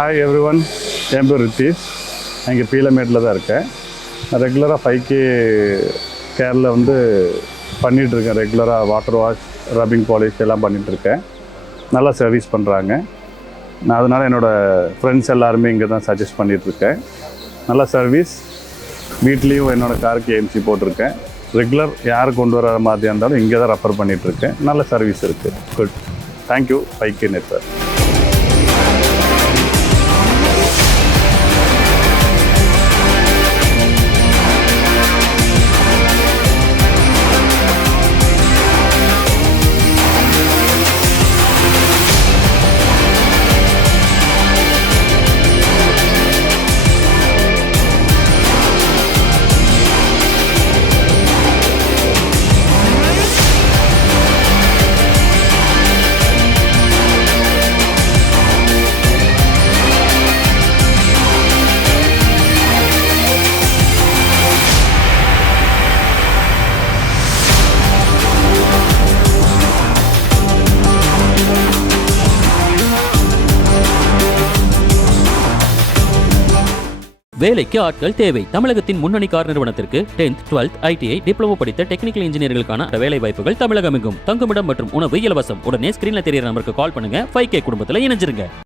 Hi every one, என் பேர் ரித்தீஷ். நான் இங்கே பீலமேட்டில் தான் இருக்கேன். நான் ரெகுலராக 5K கேரில் வந்து பண்ணிகிட்ருக்கேன். ரெகுலராக வாட்டர் வாஷ், ரப்பிங் பாலிஷ் எல்லாம் பண்ணிகிட்ருக்கேன். நல்லா சர்வீஸ் பண்ணுறாங்க. நான் அதனால் என்னோடய ஃப்ரெண்ட்ஸ் எல்லாருமே இங்கே தான் சஜஸ்ட் பண்ணிகிட்ருக்கேன். நல்ல சர்வீஸ். வீட்லேயும் என்னோடய காருக்கு ஏஎம்சி போட்டிருக்கேன். ரெகுலர் யார் கொண்டு வர மாதிரியாக இருந்தாலும் இங்கே தான் ரெஃபர் பண்ணிகிட்ருக்கேன். நல்ல சர்வீஸ் இருக்குது. குட். Thank you 5K network. வேலைக்கு ஆட்கள் தேவை. தமிழகத்தின் முன்னணி கார் நிறுவனத்திற்கு 10th, 12th, ITI, டிப்ளமோ படித்த டெக்னிக்கல் இன்ஜினியர்களுக்கான வேலை வாய்ப்புகள் தமிழகம் எங்கும். தங்குமிடம் மற்றும் உணவு இலவசம். உடனே ஸ்கிரீன்ல தெரியற நம்பருக்கு கால் பண்ணுங்க. 5K குடும்பத்துல இணைஞ்சிருங்க.